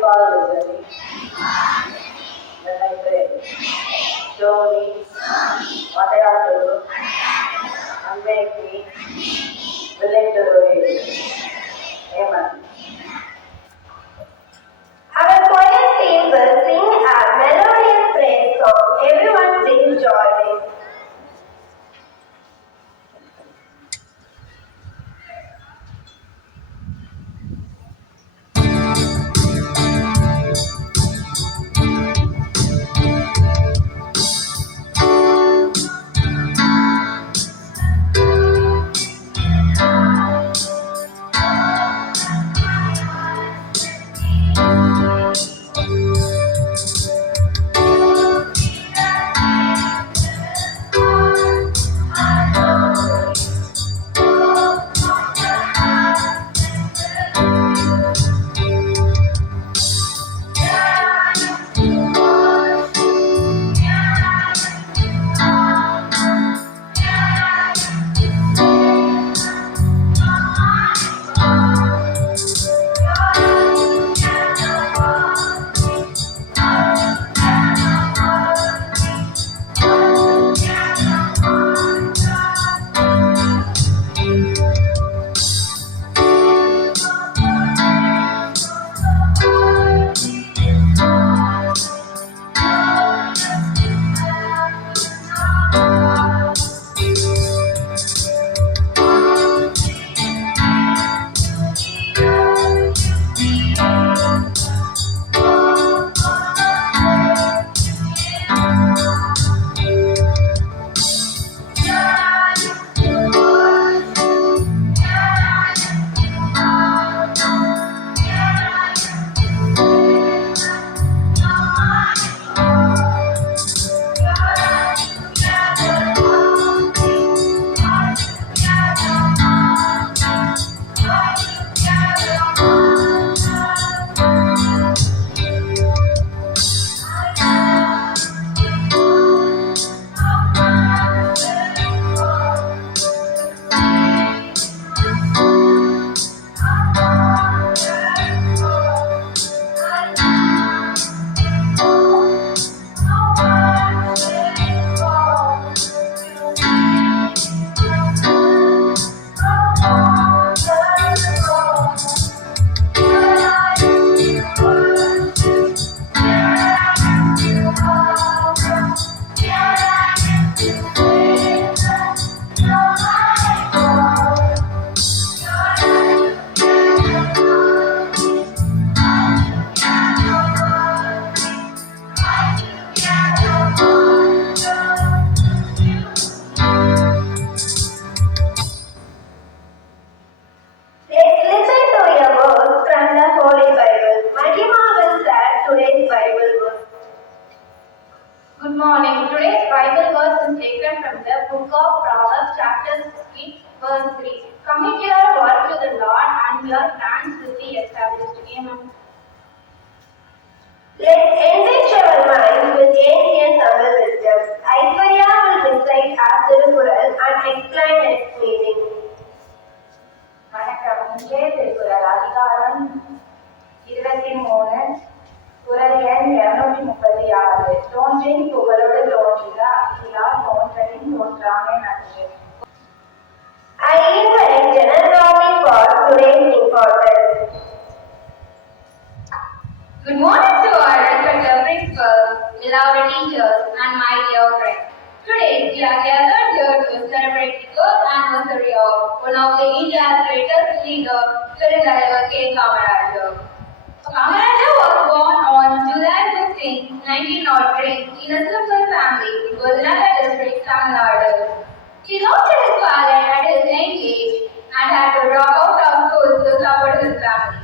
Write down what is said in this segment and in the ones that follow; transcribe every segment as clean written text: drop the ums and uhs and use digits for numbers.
Father listening when I pray. Show me what I have to do and make me willing to do it. Amen. Our choir team will sing a melodious praise song. Everyone please join in. Good morning. Today's Bible verse is taken from the book of Proverbs, chapter 16, verse 3. Commit your work to the Lord, and your plans will be established. Amen. Let's enrich our minds with ancient Tamil wisdom. Aishwarya will recite our Tirukural and explain its meaning. வணக்கம். இன்றைய திருக்குறள் அதிகாரம் 23, குறள் எண் 236. தோன்றின் புகழோடு தோன்றுக, அகிலா தோன்றலின் தோன்றாமை நன்று. I invite general topic for today's importance. Good morning to our respected principals, beloved teachers, and my dear friends. Today we are gathered here to celebrate the birth anniversary of one of the India's greatest leaders, Perinthalaivar K. Kamaraj. Kamaraj was born on July 15, 1903 in a simple family in Vizhnugar district, Tamil Nadu. He lost his father at his young age and had to drop out of school to support his family.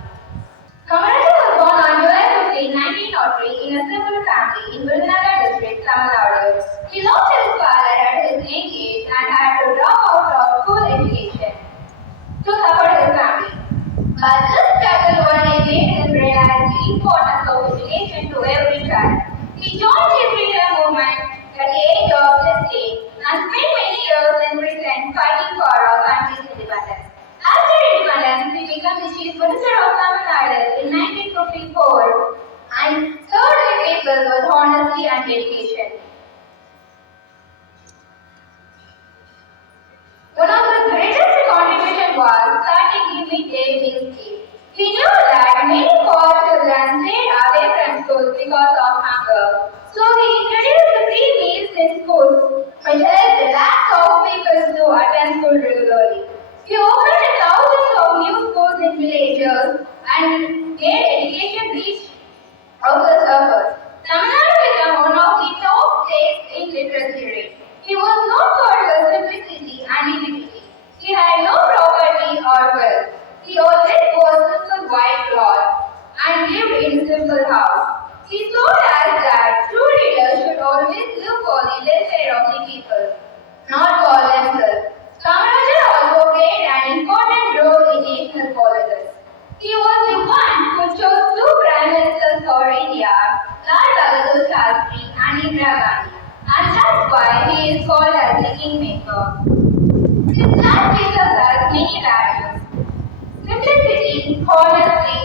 Kamaraj was born on July 15, 1903 in a simple family in Vizhnugar district, Tamil Nadu. He lost his father at his young age and had to drop out of school education to support his family. But this struggle only made him realize the importance of education to every child. He joined the freedom movement at the age of 16 and spent many years in prison fighting for our country's independence. After independence, he became the Chief Minister of Tamil Nadu in 1954 people with honesty and dedication. One of the greatest contributions was starting midday meal scheme. We knew that many poor children stayed away from school because of hunger. So he introduced the free meals in schools, which helped lakhs of people to attend school regularly. He opened thousands of new schools in villages and made education reach of the surface. Tamil Nadu became one of the top states in literacy rate. He was known for his simplicity and integrity. He had no property or wealth. He always wore simple white cloth and lived in a simple house. He showed us that true leaders should always live for the welfare of the people, not for themselves. Kamarajar also played an important role in national politics. He was the one who chose two prime ministers for India, Lal Bahadur Shastri and Indira Gandhi, and that's why he is called as the kingmaker. His life teaches us many values: simplicity, honesty,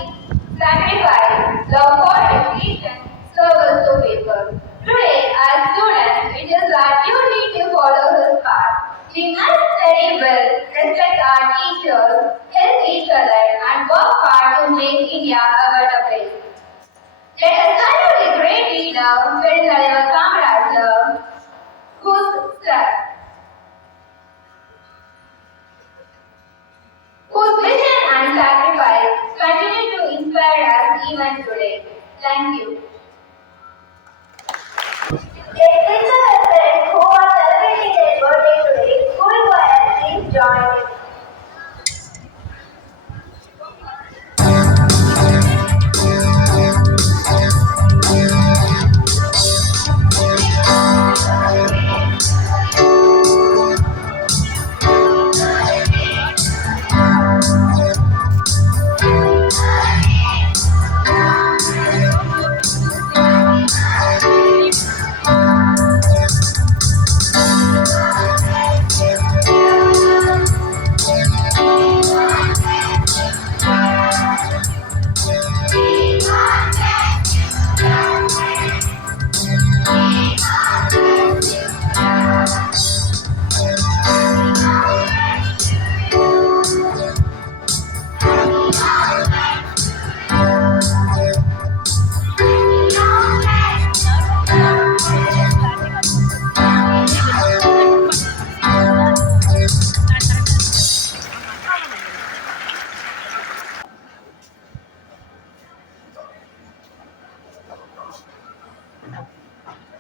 sacrifice, love for education, service to people. Today, as students, it is our duty to follow his path. We must study well, respect our teachers, help each other, and work hard to make India a better place. Let us salute the great leader, Venkataraman Kamaraj, whose vision and sacrifice continue to inspire us even today. Thank you. Let's listen to friends who are celebrating their birthday today. School choir, please join in.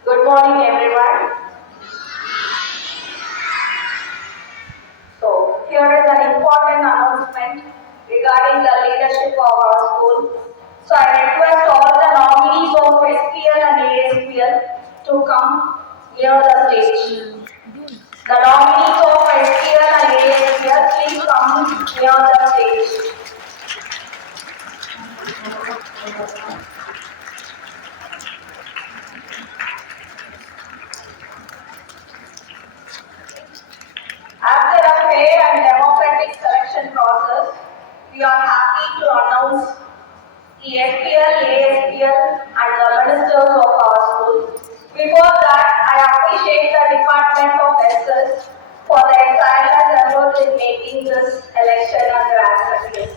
Good morning, everyone. So, here is an important announcement regarding the leadership of our school. So, I request all the nominees of SPL and ASPL to come near the stage. The nominees of SPL and ASPL, please come near the stage. After a fair and democratic selection process, we are happy to announce the SPL, ASPL and the ministers of our school. Before that, I appreciate the Department of SS for their tireless effort in making this election a grand success.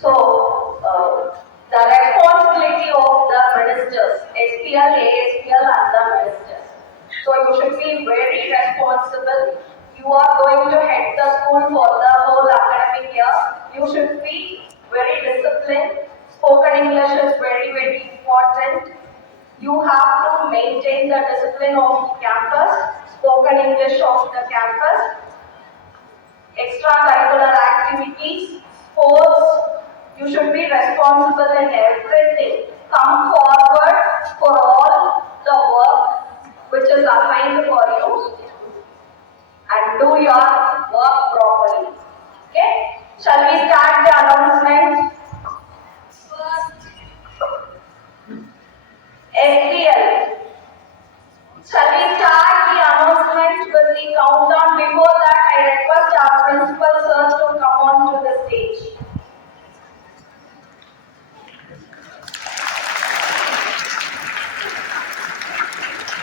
So, the responsibility of the ministers, SPL, ASPL and the ministers. So, you should be very responsible. You are going to head the school for the whole academic year. You should be very disciplined. Spoken English is very, very important. You have to maintain the discipline of the campus, spoken English of the campus, extracurricular activities, sports. You should be responsible in everything. Come forward for all the work Shall we start the announcement? SPL. Shall we start the announcement with the countdown? Before that, I request our principal sir to come on to the stage.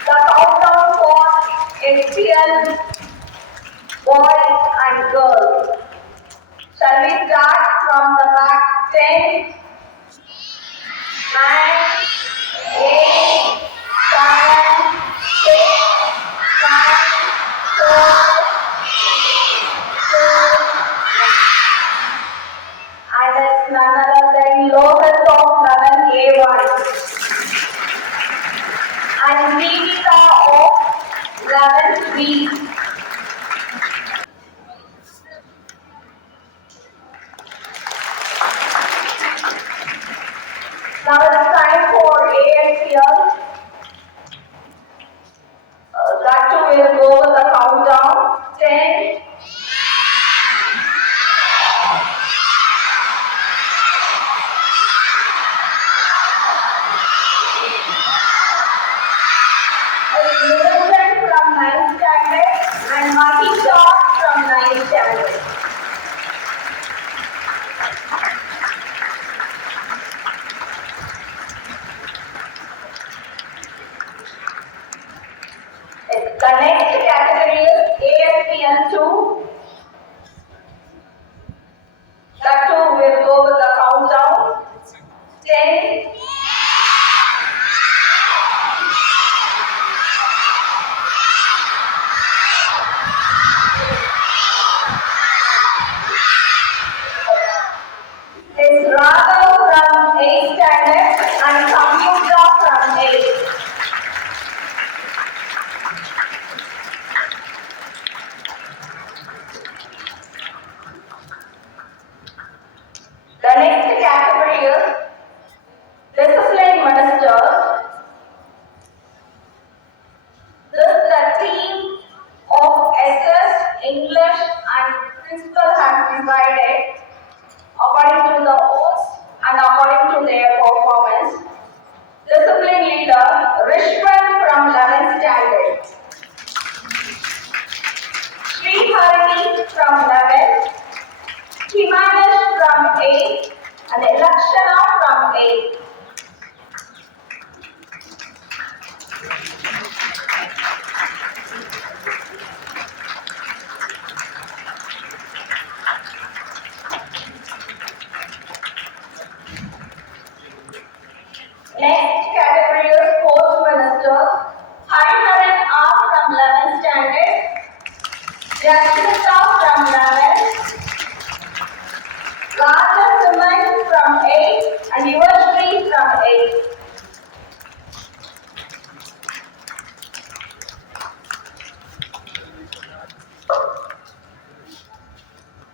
The countdown for SPL boys and girls. Shall we start from the back? 10, 9, 8, 7, 6, 5, 4, 2, and it's none other than Lohit of 11A1 and Deepika of 11B. Now it's time for ASPL. That too will go with the countdown. 10, 11 from 9th standard and Mahisha from 9th standard. The next category is ASPL 2. That too will go with the countdown. 10, 'It's Raghav from 8th standard and Samyukta from 8th. The next category is discipline ministers. This is the team of SS, English and principal has decided according to the oaths and according to their performance. Discipline leader Rishwan from 11th standard. Sri Harini from 11th. Himanish from 8th and Lakshana from 8th. Next category is sports ministers. Hariharan R from 11th standard. Jasmita from 11th. Raja Suman from 8th and Yuvashri from 8th.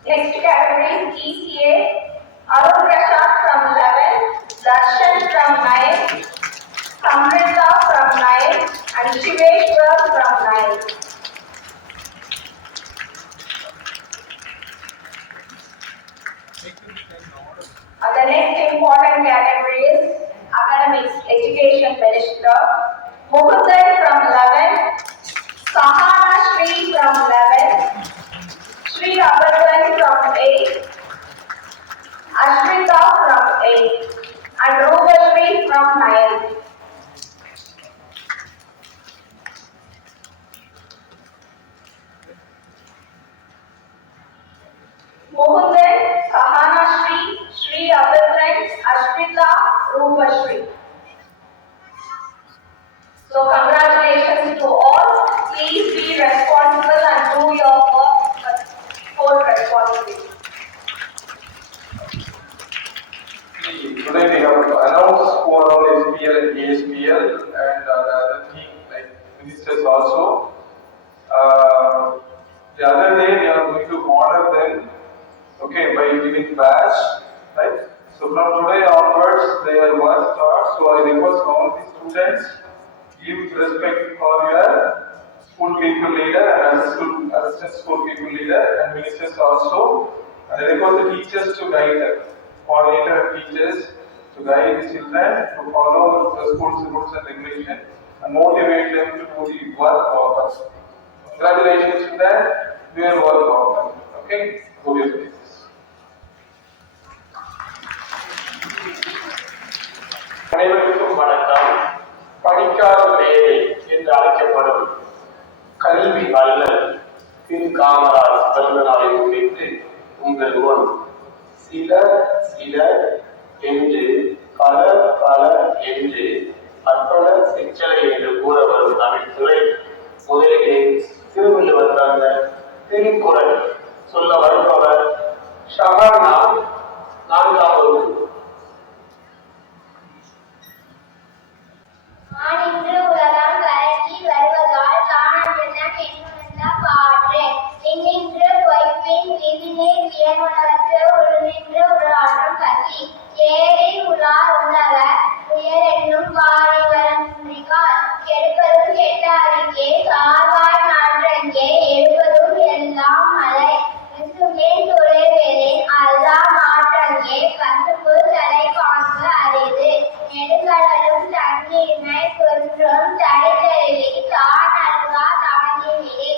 Next category is ECA. Arun Prasad from 11th, Darshan from 9th, Samrita from 9th and Shiveshwar from 9th. The next important category is academics, education minister. Mukundan from 11th, Sahana Shri from 11th, Sri Abhardan from 8th, Ashmita from 8th and Rubashri from 9th. Mohandan, Sahana Shri, Sri Abhardan, Ashmita, Rubashri. So congratulations to all. Please be responsible and do your work with full responsibility. Today we have announced overall SPL and ASPL and the other thing like ministers also. The other day we are going to honor them, okay, by giving badge, right? So from today onwards their work starts. So I request all the students give respect for your school people leader and assistant school people leader and ministers also. And I request the teachers to guide them, coordinator and teachers to guide the children to follow the school's rules and regulations and motivate them to do the work properly. Congratulations children, do your work properly. Okay, go to your places. அனைவருக்கும் வணக்கம். படிக்காத மேதை என்று அழைக்கப்படும் கல்வி வல்லல் திரு காமராஜ் பிறந்த நாளை முன்னிட்டு உங்கள் முன் சிலர் என்று பல என்று அற்புத சிற்றலை என்று கூற வரும் தமிழ்துறை முதலிலே திருவள்ளுவர் தந்த திருக்குறள் சொல்ல வருபவர் ஷஹானா 4ஆம் வகுப்பு. ஆனின்று உலகம் கலக்கி வருவதால் காணாமென்ன கென்னுமென்ன பாற்று எண்ணின்று பொய்ப்பின் விதிநீர் வியனுணர்த்து உருநின்று உருளாற்றும் கதி ஏறி உலார் உணவர் உயரென்னும் வாரி வரன்றிகால் கெடுப்பதும் கெட்ட அறிக்கை சார்வாய் மாற்றங்கே எடுப்பதும் எல்லாம் மலை விசுமேன் துறைவேலின் அல்லா மாற்றங்கே கசுப்பு தலை காண்பு அரிது நெடுங்கடலும் தண்ணீர்மை குன்றும் தடைத்தருவி தான் அல்வா தாங்கிவிடி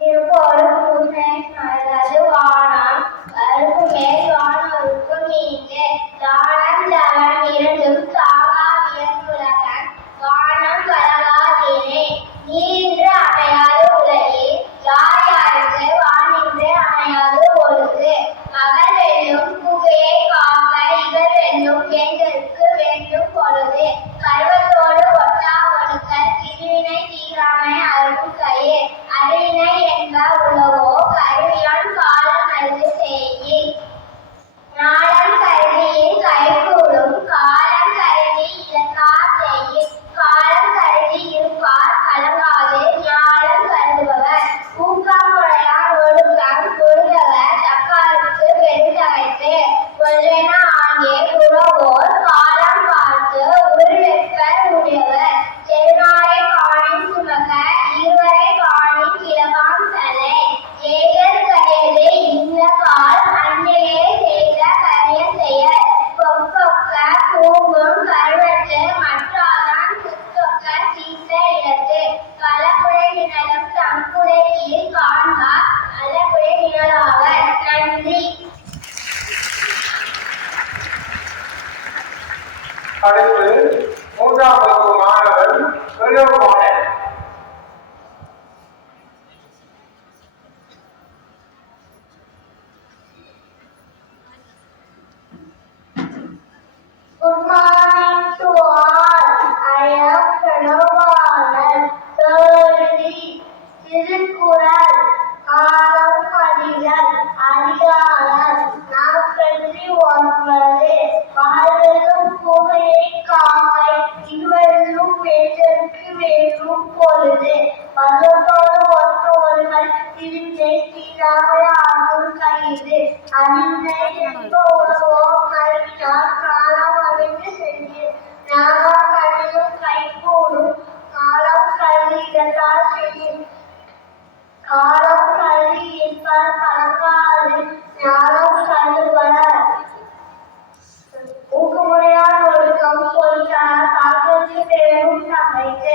திருப்போரும் பூனை மலது வானம் கருப்பு மேல் வானோருக்கு மீண்டு தானம் தவம் இரண்டும் சாகா வியங்குலகன் வானம் கலகாதீனே நீரின்று அமையாது உலகில் யார் யாருக்கு வானின்று அமையாது ஒழுகு மகள் வெல்லும் புகையை காக்க இவர் வெல்லும் வேந்தருக்கு வேண்டும் பொழுது கருவத்தோடு ஒட்டா ஒழுக்கல் திருவினை தீராமை அருகும் கையே அறிவினை என்ப உளவோ கருவியான் காலம் அருது செய்யி நாளம் கருதியின் கைகூடும் காலம் கருதி இலக்கா செய்யி காலம் கருதி இருப்பார் கலங்காது ஞானம் கருதுபவர் ஊக்கம் உடையார் ஒழுக்கம் பொருளவர் தக்காருக்கு பெருந்தகைத்து கொல்லென ஆகிய புறவோர் காலம் பார்த்து உருளெப்பர் உடையவர் செருநாரை காணின் சுமக்க இருவரை காணின் கிழவாம் தலை ஏகர் கரையது இந்த கால் அன்னையே செய்த கரிய செயல் கொக்கொக்க பூவும் கருவத்து மற்றாதான் சுத்தொக்க சீத்த இடத்து களப்புடை நிழலும் தம்புடை கீழ் காண்பார் அல்லப்புடை நிழலாவர். நன்றி. அடுத்து 3ஆம் வகுப்பு மாணவர் பிரயோகமானன். Good morning to all. I am Pranav. Thirdly, Thirukkural காலம் கடிதல் அதிகாரம் 49 வாழ்வதும் புகையை காக்கை இருவரும் வேந்தற்கு வேண்டும் பொழுது மதத்தோடு ஒற்று ஒருவர் திருவினை தீராமல் ஆகும் கைது அறிந்த என்ப உணவோ கல்வியால் காலம் அறிந்து சென்று நாகம் கழியும் கைகூடும் காலம் கல்வி இதற்கால் செய்யும் காலம் கல்வி இருப்பார் கலங்காது ஞானம் கருதுவர். ஊக்கமுடையார் ஒழுக்கம் பொருட்டார் காக்கத்து பெரும் சமைத்து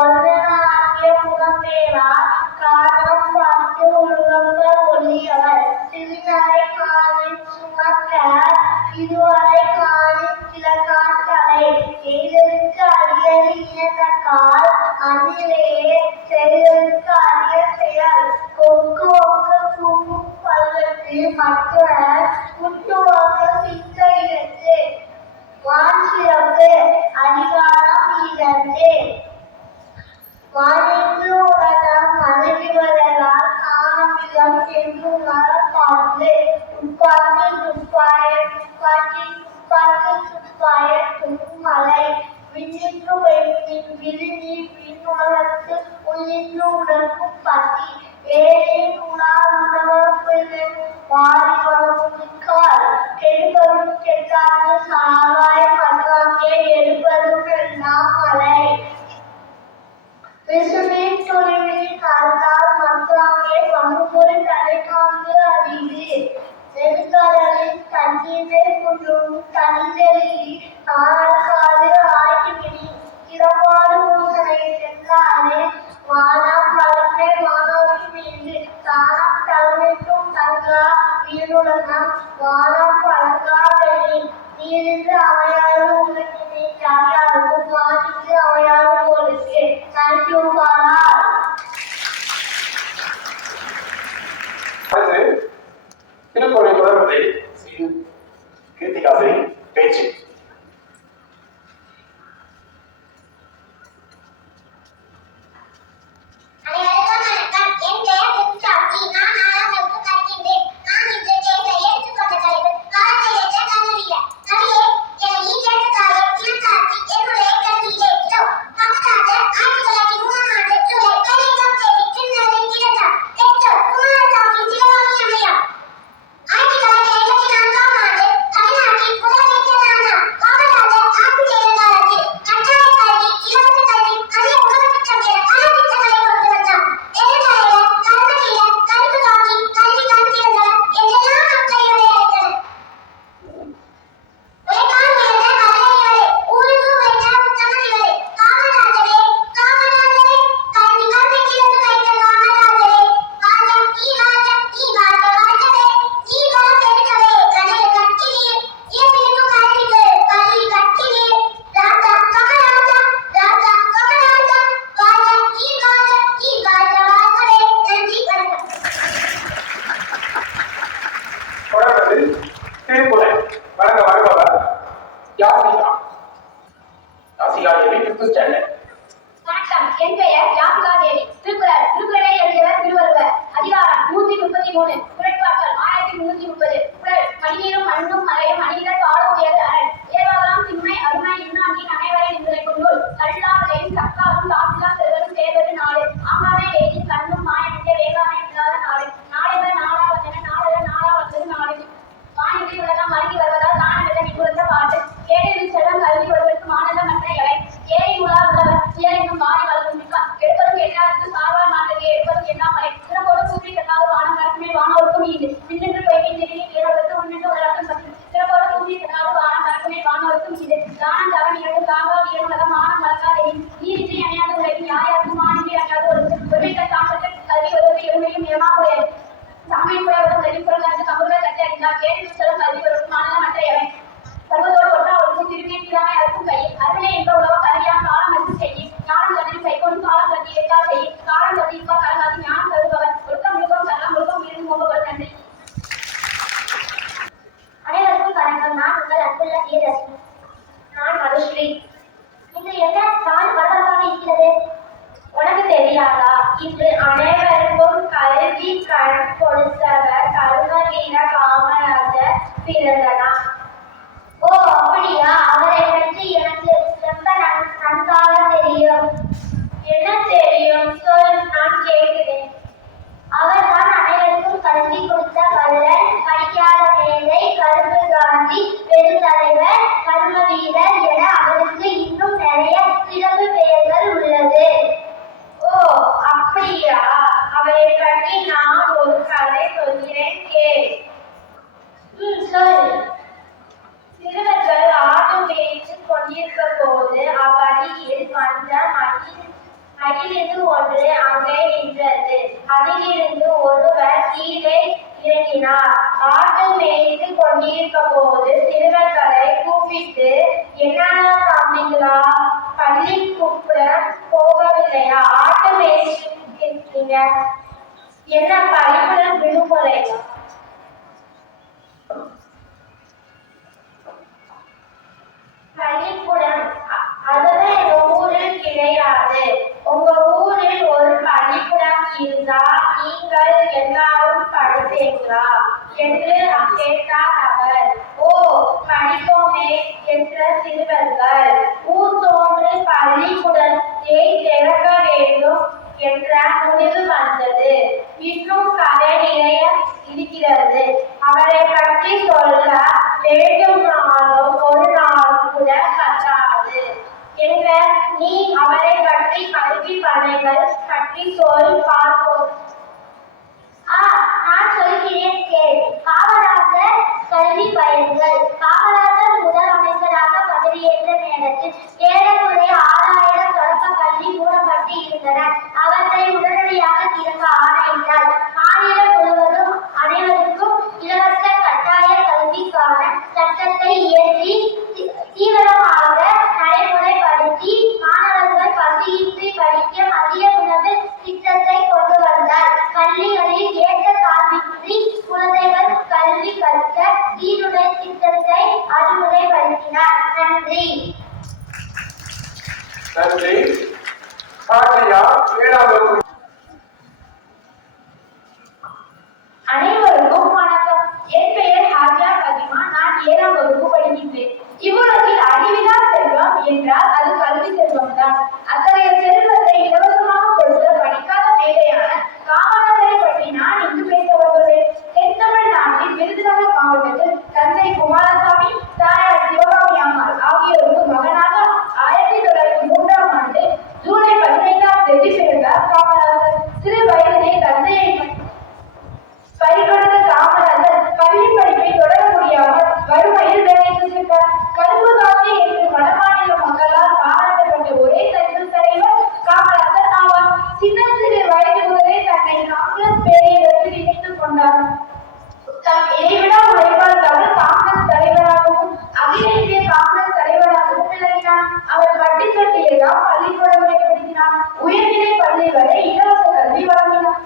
ஒன்றனாகிய புகம்பேரார் காலம் பார்த்து உருவங்க ஒளியவர் திருநரை காலில் சுமக்க இதுவரை காலில் கிழக்காட்டலை எய்தற்கு அரியது இனத்தக்கால் அன்னிலேயே செய்தற்கு அரிய செயல் கொக்கு ஒக்க கூப்பும் பல்லக்கு மற்றவர் குட்டு ஒக்க சித்த இடத்து வான் சிறப்பு அதிகாரம் இதற்கு வானின்று உலகம் மனைவிவரால் காணமிகம் என்று காற்று துப்பாக்கி துப்பாய துப்பாக்கி துப்பாக்கி துப்பாய தும்மலை விண்ணின்று வைப்பின் விருதி பின்னுலகத்து உள்ளின்று உடற்கும் பத்தி ஏழின் உணார் உணவப்பின் வாரி வளர்க்கால் கெடுப்பதும் கெட்டாது சாவாய் மற்றாங்கே எடுப்பதும் எல்லாம் மலை விசுமின் துணிவின் கருத்தால் மற்றாங்கே பங்குபோய் தலை காந்து அறிவு புல்லும் தனிதெளியில் ஆழ்காது ஆய்வுமினி சிறப்பாடு பூசனை சென்றாலே வானம் வளர்ந்தே வானோக்கி மீது தானம் தலைமைக்கும் தங்கா வீடுலகம் வானம் வளர்க்காதெனி நீரின்று அமையாரும் உங்களுக்கு ஜாலியாருக்கும் வானின்று அமையாரும் உங்களுக்கு நன்றியுமானார். திருக்குறளை தொடர்பதை கீர்த்திகாசரி பேச்சு. வணக்கம், என் பெயர் யாசிகா தேவி. திருக்குறள். திருக்குறளை எழுதியவர் திருவள்ளுவர். அதிகாரம் 133. குறட்பாக்கள் 1330. குறள். மணிநீரும் மண்ணும் மலையும் மனிதர் பாட உயர்வு அரண். ஏவாதாம் திண்மை அருமை இன்னாங்கின் அனைவரை நின்றுரை கொண்டோர் கல்லாலையும் தக்காலும் காப்பிலா செல்வரும் சேர்வது நாடு. ஆங்காமை வேதி கண்ணும் மாயமிக்க வேகாமை இல்லாத நாடு. நாடுகள் நாடா வந்தன நாடக நாடா வந்தது நாடு. வானிலை உலகம் மருகி வருவதால் தானமில்லை நிகழ்ந்த பாட்டு. கேடில் செல்லம் கல்வி ஒருவருக்கு மாநில மற்ற எவை ஏழை முலா உள்ளவர் சுயரெங்கும் மாறி வளர்க்கும் மிக்க எடுப்பதும் எல்லாருக்கும் சார்பார் மாற்றத்தை எடுப்பதும் எண்ணாமலை சிறப்போடு சூற்றி கட்டாத வானம் கரக்குமே வானோருக்கும் ஈடு மின்னென்று பொய்கை நெருங்கி வீரர்களுக்கு முன்னென்று உலகம் பற்றி சிறப்போடு சூற்றி கட்டாத வானம் கரக்குமே வானோருக்கும் ஈடு தானம் தவன் இரண்டு தாங்கா வீரமுலகம் மானம் வளர்க்காதே நீரின்றி அணையாத உலகின் யாருக்கும் மானின்றி அணையாத ஒருமைக்க தாக்கத்தில் கல்வி ஒருவரை எருமையும் ஏமாக்குடையது சாமியின் புலவரும் கல்விப்புறம் கண்டு கம்புகள் கட்டி அறிந்தார் கேட்டு செல்லும் கல்வி ஒருவரும் மாநில மற்ற எவை சர்வதோடு ஒன்றா ஒன்று திரும்பிய தீராமை அறுக்கும் கையில் அருமை என்ற உலகம் கருவியான் காலம் எடுத்து செய்யும் ஞானம் கல்வி கைகொண்டு காலம் கட்டி எட்டா செய்யும் காலம் கட்டி இப்பா கலங்காது ஞானம் கருதுபவர் ஒழுக்கம் முழுக்கம் கல்லாம் முழுக்கம் இருந்து போபவர் நன்றி. அனைவருக்கும் வணக்கம். நான் உங்கள் அன்புள்ள பிரியதர்ஷினி. நான் மதுஸ்ரீ. இன்று என்ன நாள் பரபரப்பாக இருக்கிறது? உனக்கு தெரியாதா? இன்று அனைவருக்கும் கல்வி கண் கொடுத்தவர் கருமவீர காமராஜர் பிறந்தனா? ஓ அப்படியா? அவரை பற்றி எனக்கு ரொம்ப நன்றாக தெரியும். என்ன தெரியும்? சொல், நான் கேட்கிறேன். அவர்தான் அனைவருக்கும் கல்வி கொடுத்த வள்ளல், படிக்காத மேதை, கருப்பு காந்தி, பெருந்தலைவர், கர்ம வீரர் என அவருக்கு இன்னும் நிறைய சிறப்பு பெயர்கள் உள்ளது. ஓ அப்படியா? அவரை பற்றி நான் ஒரு கதை சொல்கிறேன், கேள். சொல். சிறுவர்கள் ஆடு மேய்த்து கொண்டிருக்க போது அவ்வழியில் வந்த மகிழ்ந்து ஒன்று அங்கே நின்றது. அதிலிருந்து ஒருவர் கீழே இறங்கினார். ஆடு மேய்த்து கொண்டிருக்க போது சிறுவர்களை கூப்பிட்டு, என்னன்னா தம்பிங்களா, பள்ளிக்கூடம் போகவில்லையா? ஆட்டு மேய்ச்சிருக்கீங்க, என்ன பள்ளிக்கூடம் விடுமுறையா? பள்ளிக்கூடம் அதுதான் எங்க ஊரில் கிடையாது. உங்க ஊரில் ஒரு பள்ளிக்கூடம் இருந்தா நீங்கள் எல்லாரும் படிப்பீங்களா என்று கேட்டார் அவர். ஓ படிப்போமே என்ற சிறுவர்கள். ஊர் தோன்று பள்ளிக்கூடத்தை திறக்க வேண்டும் என்ற முடிவு வந்தது. இன்னும் கதை நிறைய இருக்கிறது. அவரை பற்றி சொல்ல வேண்டுமானாலும் ஒரு நாள் கூட பற்றாது. என்ற நீ அவரை பற்றி கல்வி பணிகள் பற்றி சொல் பார்ப்போம். நான் சொல்கிறேன் கேள். காமராஜர் கல்வி பயன்கள். காமராஜர் முதல் அமைச்சராக பதவியேற்ற நேரத்தில் ஏறக்குறைய 6000 தொடக்க பள்ளி மூடப்பட்டு இருந்தன. அவற்றை உடனடியாக திறக்க ஆணையிட்டார். மாநிலம் முழுவதும் அனைவருக்கும் இலவச கட்டாய கல்விக்கான சட்டத்தை இயற்றி தீவிரமாக நடைமுறைப்படுத்தி மாணவர்கள் பசியின்றி படிக்க மதிய உணவு திட்டத்தை கொண்டு வந்தார். பள்ளிகளில் ஏற்றத்தாழ்வின்றி குழந்தைகள் கல்வி கற்க சீருடை திட்டத்தை அறிமுறைப்படுத்தினார். நன்றி. நன்றி. பாட்டியா 7ஆம் வகுப்பு. அனைவருக்கும் வணக்கம். என் பெயர் ஹாஜியா பதிமா. நான் 7ஆம் வகுப்பு படிக்கின்றேன். இவ்வுலகில் அழிவிலா செல்வம் என்றால் அது கல்வி செல்வம் தான். அத்தகைய செல்வத்தை இலவசமாக கொடுத்த படிக்காத மேதையான காமராஜரை பற்றி நான் இங்கு பேச வருகிறேன். தென் தமிழ்நாட்டில் விருதுநகர் மாவட்டத்தில் தந்தை குமாரசாமி, தாயார் சிவகாமி அம்மாள் ஆகியோருக்கு மகனாக 1903ஆம் ஆண்டு ஜூலை 15ஆம் தேதி பிறந்தார் காமராஜர். சிறு வயதிலே தந்தையை பறிகொடுத்த காமராஜர் பள்ளி படிப்பை தொடர முடியாமல் வறுமையில் வேலைக்கு சென்றார். கரும்பு காந்தி என்று வடமாநில மக்களால் பாராட்டப்பட்ட ஒரே தலைவர் காமராஜர் ஆவார். சிறு வயது முதலே தன்னை காங்கிரஸ் பேரியரசில் இணைத்துக் கொண்டார். தம் இடைவிடா உழைப்பாளராக காங்கிரஸ் தலைவராகவும் அகில இந்திய காங்கிரஸ் தலைவராகவும் விளங்கினார். அவர் பட்டிச்சட்டியெல்லாம் பள்ளிக்கூடம் ஏற்படுத்தினார். உயர்நிலை பள்ளி வரை இலவச கல்வி வழங்கினார்.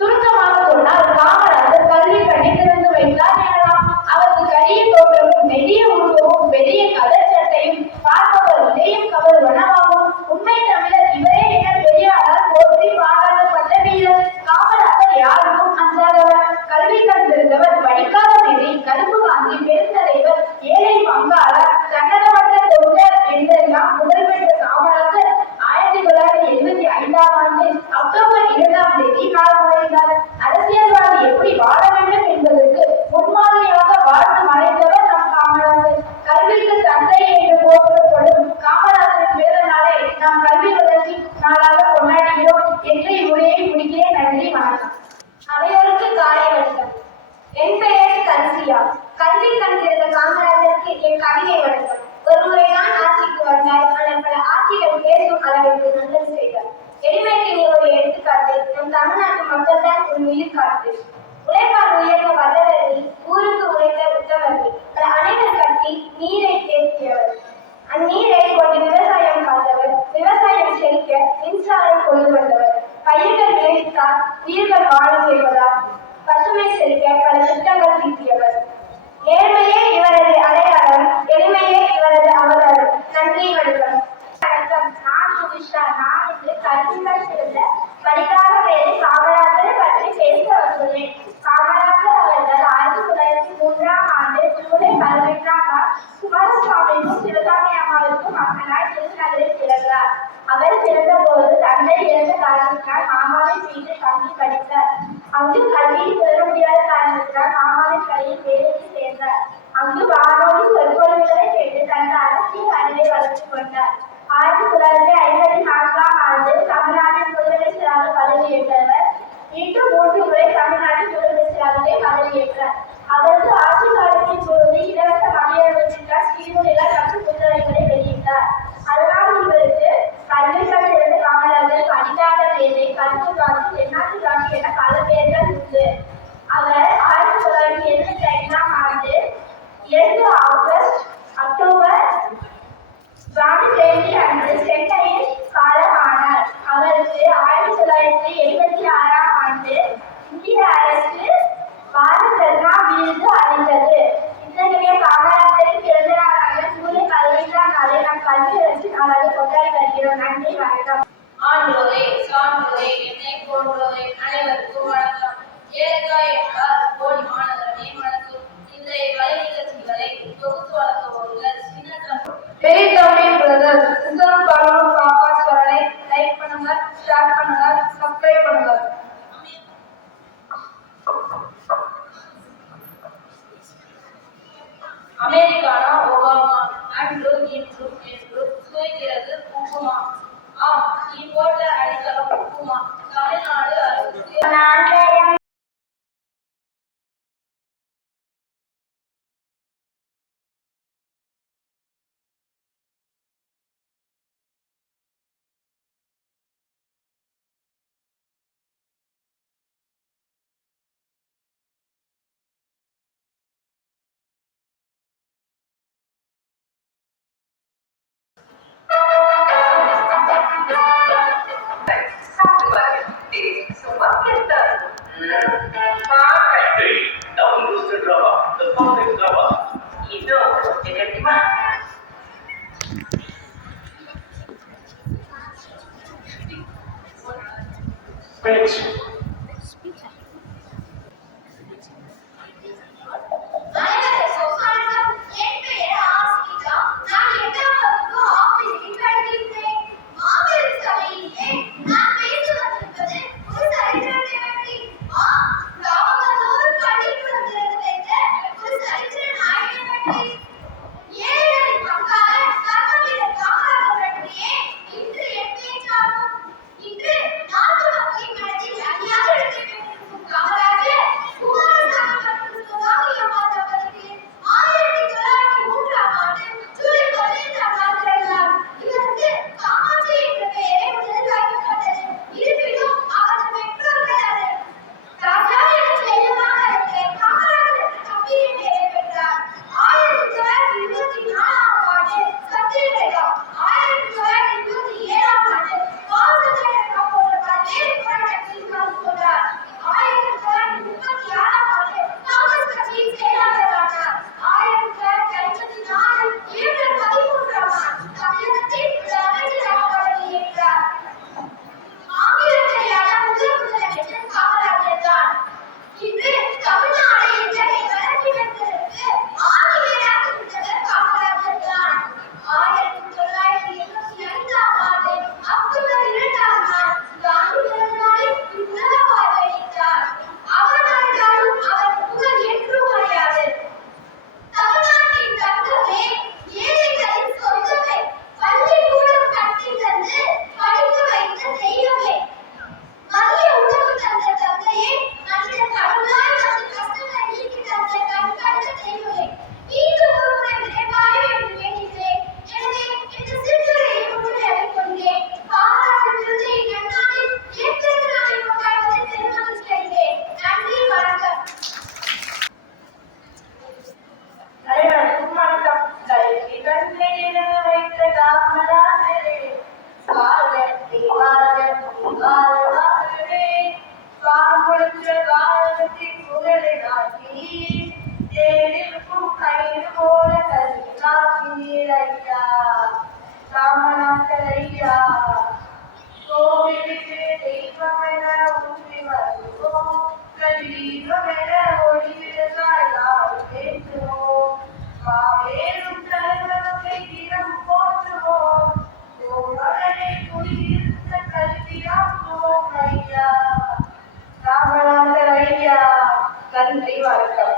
சுருக்கமாக சொன்னால் காமராஜர் கல்வி கண்ணை திறந்து வைத்தார் எனலாம். அவரது கரிய தோற்றமும் நெடிய உருவமும் பெரிய கதர் சட்டையும் பார்ப்பவர் இதயம் கவர்வனவாகும். உண்மை தமிழர் இவரே என பெரியாரால் போற்றி பாராட்டப்பட்ட வீரர். காமராஜர் யாருக்கும் அஞ்சாதவர், கல்வி கண்டிருந்தவர், படிக்காத மேதை, கருப்பு காந்தி, பெருந்தலைவர், ஏழை பங்காளர், சங்கடமற்ற தொண்டர் என்றெல்லாம் புகழ் பெற்ற காமராஜர் 1975ஆம் ஆண்டு அக்டோபர் 2ஆம் தேதி காலமடைந்தார். அரசியல்வாதி எப்படி வாழ வேண்டும் என்பதற்கு முன்மாதிரியாக வாழ்ந்து மறைந்தவர் நம் காமராஜர். கல்விக்கு தந்தை என்று போற்றப்படும் காமராஜரின் பிறந்த நாளை நாம் கல்வி வளர்ச்சி நாளாக கொண்டாடுகிறோம் என்று இவ்வுரையை முடிக்கிறேன். நன்றி, வணக்கம். அவையோருக்கு காலை வணக்கம். என் பெயர் கன்சியா. கல்வி கண்டிருந்த காமராஜருக்கு என் கவிதை வணக்கம். ஒரு முறை நான் ஆட்சிக்கு வந்தார். ஆனால் பல ஆட்சிகள் பேசும் அளவிற்கு நல்லது செய்தார். எளிமைக்கு நீ ஒரு எடுத்துக்காட்டு. நம் தமிழ்நாட்டு மக்கள் தான் ஒரு உயிர் காட்டு. உழைப்பால் உயர்ந்த வல்லவர்கள், ஊருக்கு உழைத்த உத்தமர்கள், பல அணைகள் கட்டி நீரை தேக்கியவர், அந்நீரை கொண்டு விவசாயம் காத்தவர், விவசாயம் செழிக்க மின்சாரம் கொண்டு வந்தவர், பயிர்கள் விளைவித்தால் உயிர்கள் வாழ செய்வதால் பசுமை செழிக்க பல திட்டங்கள் தீட்டியவர். நேர்மையே இவரது அடையாளம், எளிமையே இவரது அவதாரம். நன்றி, வணக்கம். வணக்கம். நான் சுபிஷா. நான் இன்று கல்விகள் சிறந்த படிக்காத பேரை காமராஜரை பற்றி பேச வந்துள்ளேன். காமராஜர் அவர்கள் 1903ஆம் ஆண்டு ஜூலை 18ஆம் நாள் குமாரசாமிக்கும் சிவகாமி அம்மாவுக்கும் மகனாய் விருதுநகரில் பிறந்தார். அவர் பிறந்த போது தந்தை இறந்த காரணத்தினால் மாமாவின் வீட்டில் தங்கி படித்தார். அங்கு கல்வியில் பெற முடியாத காரணத்தினால் மாமாவின் பள்ளியில் வேலைக்கு சேர்ந்தார். அங்கு வானொலி சொற்பொழிவுகளை கேட்டு தனது அரசியல் அறிவை வளர்த்துக் கொண்டார். 1954ஆம் ஆண்டு தமிழ்நாட்டின் முதலமைச்சராக பதவியேற்றவர். மீண்டும் 3 முறை தமிழ்நாட்டின் முதலமைச்சராகவே பதவியேற்றார். அவரது ஆட்சி காலத்தின் போது இலவச மகளிர் திட்டம், சீருடைகள் மற்றும் புத்தகங்களை வெளியிட்டார். அதனால் இவருக்கு கல்வி கண்டிருந்த காமராஜர், படிக்காத மேதை, கருப்பு காந்தி, தென்னாட்டு காந்தி என பல பெயர்கள் உண்டு. அவர் 1975ஆம் ஆண்டு 2 ஆகஸ்ட் அக்டோபர் காந்தி ஜெயந்தி அன்று சென்னையில் காலமானார். அவருக்கு 1976ஆம் ஆண்டு இந்திய அரசு பாரத ரத்னா விருது அளித்தது. இத்தகைய காமராஜரின் பிறந்த நாளாக ஜூலை 15ஆம் நாளை நாம் கல்வி வளர்ச்சி நாளாக கொண்டாடி வருகிறோம். நன்றி, வணக்கம். ஆண்டோரை, சான்றோரை, என்னை போன்றோரை அனைவருக்கும் வணக்கம். ஏற்காய் என்றால் கோடி மாணவர்களே வணக்கம். இன்றைய கலை நிகழ்ச்சிகளை தொகுத்து வழங்குபவர்கள் பெரிய தமிழ் பிரதர்ஸ். சிந்தனம் பாலம் காப்பாஸ்வரனை லைக் பண்ணுங்க, ஷேர் பண்ணுங்க, சப்ஸ்கிரைப் பண்ணுங்க. அமெரிக்கானா ஒபாமா, அன்று இன்றும் என்றும் சுயக்கிறது உப்புமா. நீ போட்ட அடித்தளம் உப்புமா. தமிழ்நாடு அரசு இதோ கேட்கட்டுமா? பேச்சு அனைவருக்கும் வணக்கம். என் பெயர் ஆசிகா. நான் 8ஆம் வகுப்பு ஆசிரியர் படிக்கின்றேன். மாபெரும் சபையிலே நான் பேச வந்திருப்பது ஒரு சரித்திரத்தை பற்றி. கிராமங்களோடு பள்ளிக்கூடத்திலிருந்து வைத்த ஒரு சரித்திர நாயகனை பற்றி. ஏழைகளின் பங்காளர் கர்மவீரர் காமராஜர் பற்றியே இன்று என் பேச்சாகும். இன்று நாட்டு மக்களின் மனதில் அழியாத இடத்தை பெற்றிருக்கும் காமராஜர் குமாரசாமி மற்றும் சுதாமி அம்மா தம்பதிக்கு 1903ஆம் ஆண்டு ஜூலை 15ஆம் நாள் பிறந்தார். இவருக்கு காமாட்சி என்ற பெயரே முதலில் வைக்கப்பட்டது. இருப்பினும் அவரது பெற்றோர்கள் அது ராஜா என்ற செல்லமாக இருந்த காமராஜருக்கு தம்பி என்ற பெயரை பெற்றார். 1924ஆம் ஆண்டு சத்தியகிரகம், 1927ஆம் ஆண்டு பாலசந்திரன் போன்ற பல்வேறு போராட்டங்களில் கலந்து கொண்டார். 1936ஆம் ஆண்டு காங்கிரஸ் கட்சியின் செயலாளரானார். 1954 ஏப்ரல் 13ஆம் நாள் தமிழகத்தில் ஒரு அமைச்சராக பதவியேற்றார். ஆங்கிலத்தையான முதல் முதலமைச்சர் காமராஜர் தான். இன்று தமிழ்நாடு இத்தகைய வளர்ச்சியடைந்ததற்கு ஆணிவேராக இருந்தவர் காமராஜர் தான். 1985ஆம் ஆண்டு அக்டோபர் 2ஆம் நாள் காந்தி பிறந்த நாளில் இவ்வுலக வாழ்வையிட்டார். அவர் மறைந்தாலும் அவர் புகழ் என்றும் அழியாது. தமிழ்நாட்டின் தங்கமே, ஏழைகளின் சொந்தமே, பள்ளிக்கூடம் கட்டித் தந்து படிக்க வைத்த தெய்வமே, மதிய உணவு தந்த தந்தையே, மனிதன் கடவுளாய் வந்து கஷ்டங்களை நீக்கி தந்த கண்காணித்த தெய்வமே, மீண்டும் ஒருமுறை விரைவாக என்று வேண்டுகிறேன். எனவே இந்த சிற்றுரையை முன்னுரையாகக் கொள்கிறேன். காமராஜர் பிறந்த இந்நன்னாளில் என் பிறந்த நாளை கொண்டாடுவதில் பெருமகிழ்ச்சி அடைகிறேன். நன்றி, வணக்கம். அனைவருக்கும் வணக்கம். கல்வி கண்ணை என வைத்த காமராஜரே, வாழ்க நீ வாழ்க நீ வாழ்வாகவே. பாம்பொழிச்ச காலத்தின் புகழை நாட்டி தேடிருக்கும் கயிறு போல கல்வி நாட்டினீர் ஐயா, காமராஜர் ஐயா. கோவிலுக்கு தெய்வமென ஊன்றி வருவோம், கல்வீகமென ஒளிவிடுதாய் நாடு பேசுவோம். மாவேலும் தலைவனுக்கு தினம் போற்றுவோம், கோமகனை குடியிருந்த கல்வியாக்குவோம் ஐயா, காமராஜர் ஐயா. நன்றி, வணக்கம்.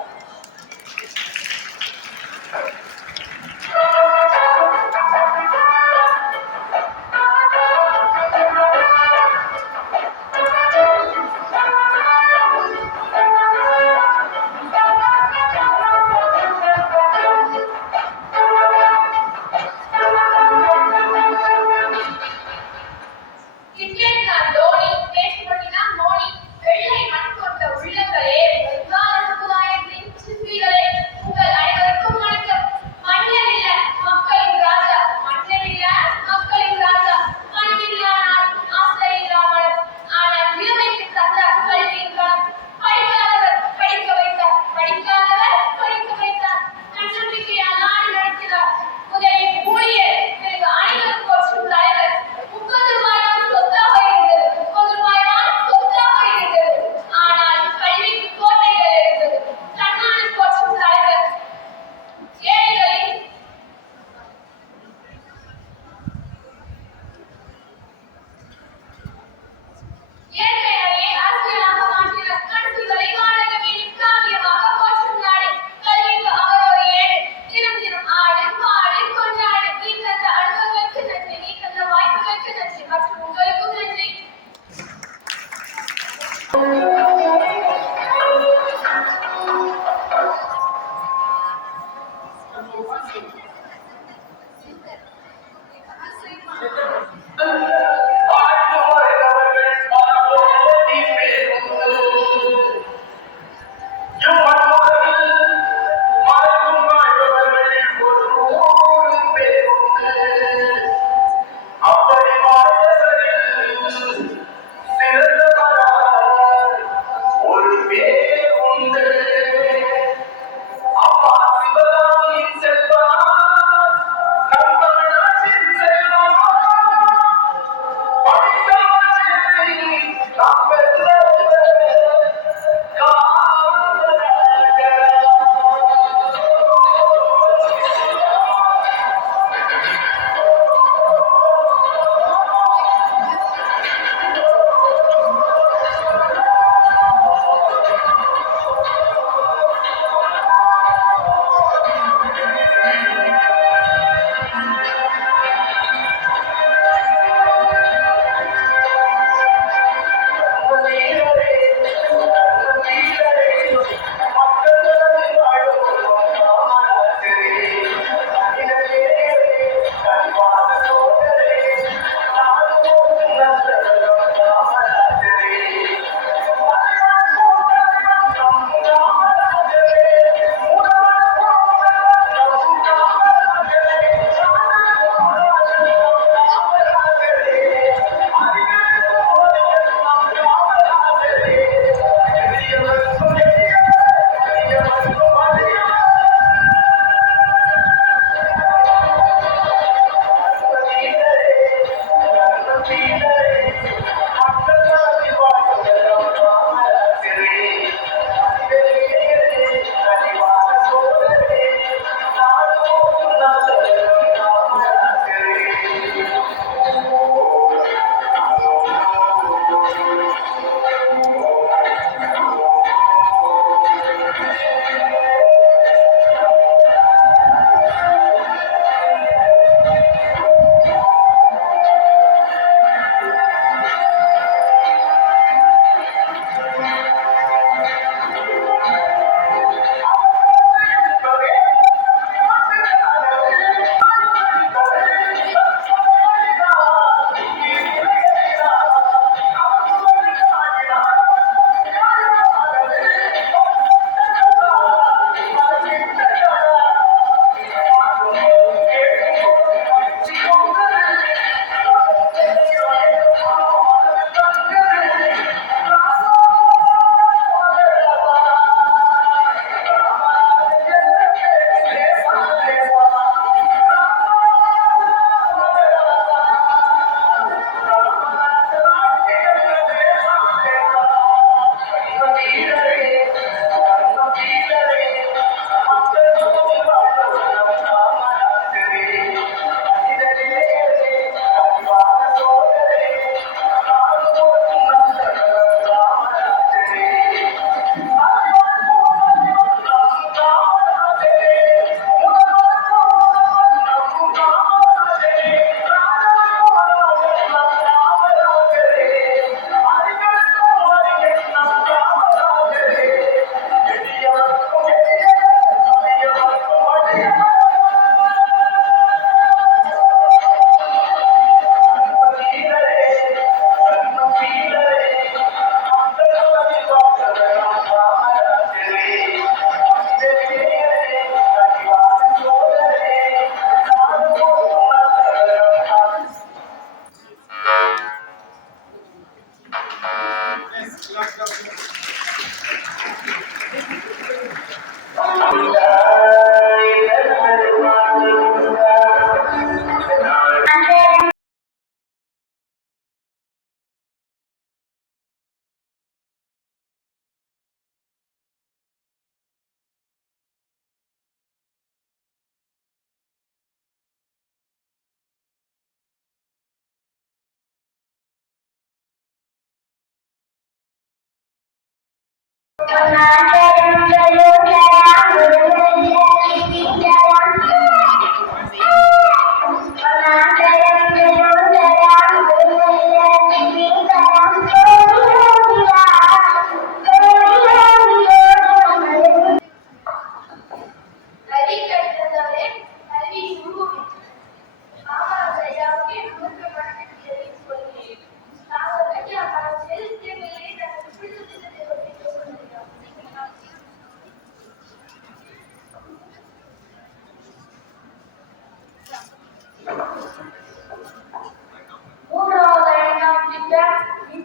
மூன்றாவது ஐந்தாம்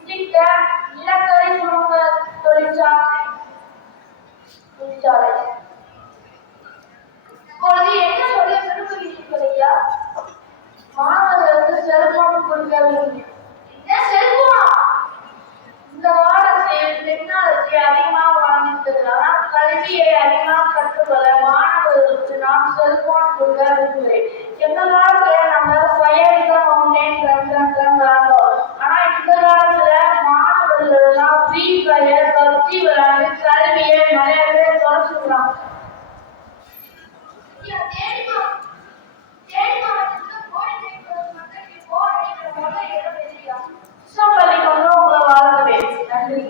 திட்ட நிலக்கரி சுரங்க தொழிற்சாலை. இப்பொழுது என்ன சொல்ல விரும்புகிறீர்கள் ஐயா? மாணவர்களுக்கு செல்போன் கொடுக்க விரும்புகிறேன். என்ன செல்போனா? இந்த காலத்தில் டெக்னாலஜி அதிகமாக வளர்ந்திருக்கிறதுனால கல்வியை அதிகமாக கற்றுக்கொள்ள மாணவர்களுக்கு நான் செல்போன் கொடுக்க விரும்புகிறேன். எந்த காலத்துல நம்ம ஃபயரிங்க மவுண்டன் விளையாண்டோம். ஆனா இந்த காலத்துல மாணவர்கள் எல்லாம் ஃப்ரீ ஃபயர் பப்ஜி விளையாண்டு கல்வியை நிறைய பேர் தொலைச்சுக்கிறாங்க. பள்ளிக்கொண்டு உங்களை வாழ்த்துவேன். நன்றி.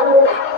Thank you.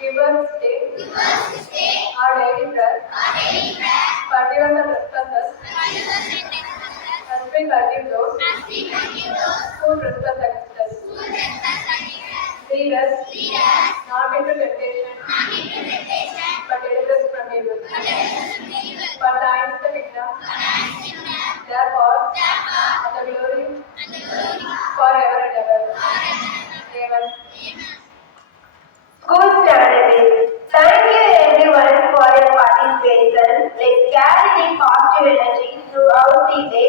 Give us this day our daily bread. Forgive us our trespasses, as we forgive those who trespass against us. Lead us not into temptation, but deliver us from evil. For thine is the kingdom, therefore, and the glory, forever and ever. Amen. School started. Thank you everyone for your participation. Let's carry the positive energy throughout the day